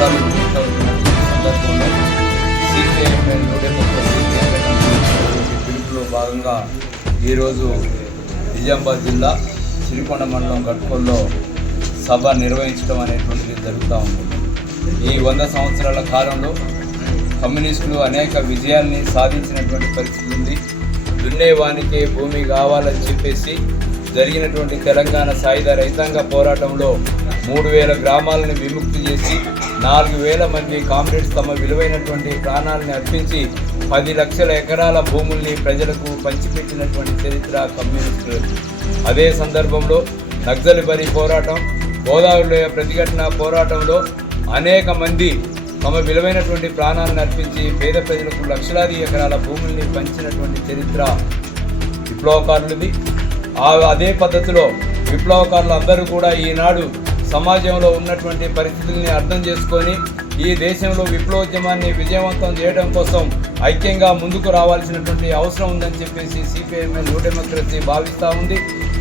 సంవత్సరాలు పూర్తవుతున్న సందర్భంలో సిపిఐఎంఎల్ పిలుపులో భాగంగా ఈరోజు నిజామాబాద్ జిల్లా సిరికొండ మండలం గట్కోల్లో సభ నిర్వహించడం అనేటువంటిది జరుగుతూ ఉంది. ఈ 100 సంవత్సరాల కాలంలో కమ్యూనిస్టులు అనేక విజయాల్ని సాధించినటువంటి పరిస్థితి ఉంది. దున్నేవానికే భూమి కావాలని చెప్పేసి జరిగినటువంటి తెలంగాణ సాయుధ రైతాంగ పోరాటంలో 3000 గ్రామాలను విముక్తి చేసి 4000 మంది కామ్రేడ్స్ తమ విలువైనటువంటి ప్రాణాలను అర్పించి 10 లక్షల ఎకరాల భూముల్ని ప్రజలకు పంచిపెట్టినటువంటి చరిత్ర కమ్యూనిస్టులు. అదే సందర్భంలో నక్సల్బరీ పోరాటం, గోదావరిలో ప్రతిఘటన పోరాటంలో అనేక మంది తమ విలువైనటువంటి ప్రాణాలను అర్పించి పేద ప్రజలకు లక్షలాది ఎకరాల భూముల్ని పంచినటువంటి చరిత్ర విప్లవకారులది. అదే పద్ధతిలో విప్లవకారులు అందరూ కూడా ఈనాడు సమాజంలో ఉన్నటువంటి పరిస్థితుల్ని అర్థం చేసుకొని ఈ దేశంలో విప్లవోద్యమాన్ని విజయవంతం చేయడం కోసం ఐక్యంగా ముందుకు రావాల్సినటువంటి అవసరం ఉందని చెప్పేసి సిపిఐఎంఎల్ న్యూ డెమోక్రసీ భావిస్తూ ఉంది.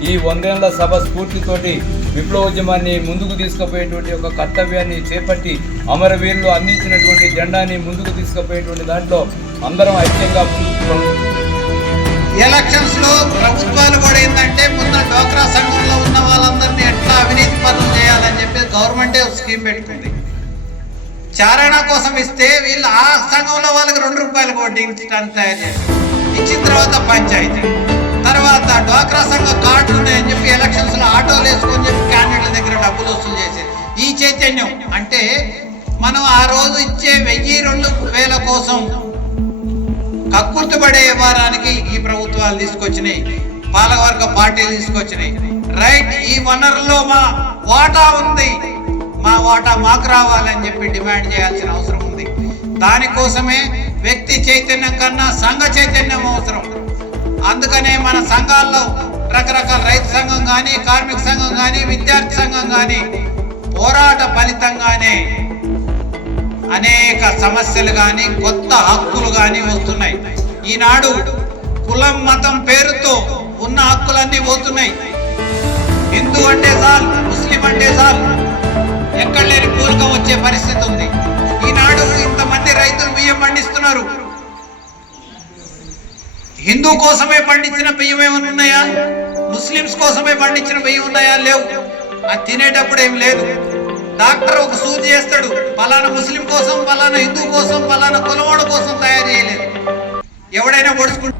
ఈ 100 ఏళ్ల సభ స్ఫూర్తితోటి విప్లవోద్యమాన్ని ముందుకు తీసుకుపోయేటువంటి ఒక కర్తవ్యాన్ని చేపట్టి అమరవీరులు అందించినటువంటి జెండాని ముందుకు తీసుకుపోయేటువంటి దాంట్లో అందరం ఐక్యంగా ముందుకు ఎలక్షన్స్ లో ప్రభుత్వాలు కూడా ఏంటంటే ముందు డ్వాక్రా సంఘంలో ఉన్న వాళ్ళందరినీ ఎట్లా అవినీతి పనులు చేయాలని చెప్పి గవర్నమెంటే స్కీమ్ పెట్టుకుంది. చారణ కోసం ఇస్తే వీళ్ళు ఆ సంఘంలో వాళ్ళకి 2 రూపాయలు వడ్డించడానికి తయారు చేశారు. ఇచ్చిన తర్వాత పంచాయతీ, తర్వాత డ్వాక్రా సంఘ కార్డులు ఉన్నాయని చెప్పి ఎలక్షన్స్ లో ఆటోలు వేసుకొని చెప్పి క్యాండిడేట్ల దగ్గర డబ్బులు వసూలు చేసేది. ఈ చైతన్యం అంటే మనం ఆ రోజు ఇచ్చే 1000-2000 కోసం కక్కుర్తిపడే వారానికి ఈ ప్రభుత్వాలు తీసుకొచ్చినాయి, పాలకవర్గ పార్టీలు తీసుకొచ్చినాయి. రైట్, ఈ వనరుల్లో మా వాటా ఉంది, మా వాటా మాకు రావాలని చెప్పి డిమాండ్ చేయాల్సిన అవసరం ఉంది. దానికోసమే వ్యక్తి చైతన్యం కన్నా సంఘ చైతన్యం అవసరం. అందుకనే మన సంఘాల్లో రకరకాల రైతు సంఘం కానీ, కార్మిక సంఘం కానీ, విద్యార్థి సంఘం కానీ పోరాట ఫలితంగానే అనేక సమస్యలు కానీ కొత్త హక్కులు కానీ వస్తున్నాయి. ఈనాడు కులం మతం పేరుతో ఉన్న హక్కులన్నీ పోతున్నాయి. హిందూ అంటే చాలు, ముస్లిం అంటే చాలు, ఎక్కడ లేని పూలకం వచ్చే పరిస్థితి ఉంది. ఈనాడు ఇంతమంది రైతులు బియ్యం పండిస్తున్నారు. హిందూ కోసమే పండించిన బియ్యం ఏమైనా ఉన్నాయా? ముస్లిమ్స్ కోసమే పండించిన బియ్యం ఉన్నాయా? లేవు. అది తినేటప్పుడు ఏం లేదు. డాక్టర్ ఒక సూది చేస్తాడు, పలానా ముస్లిం కోసం, పలానా హిందూ కోసం, పలానా కులవాడు కోసం తయారు చేయలేదు. ఎవడైనా పొడుచుకుంటాడు.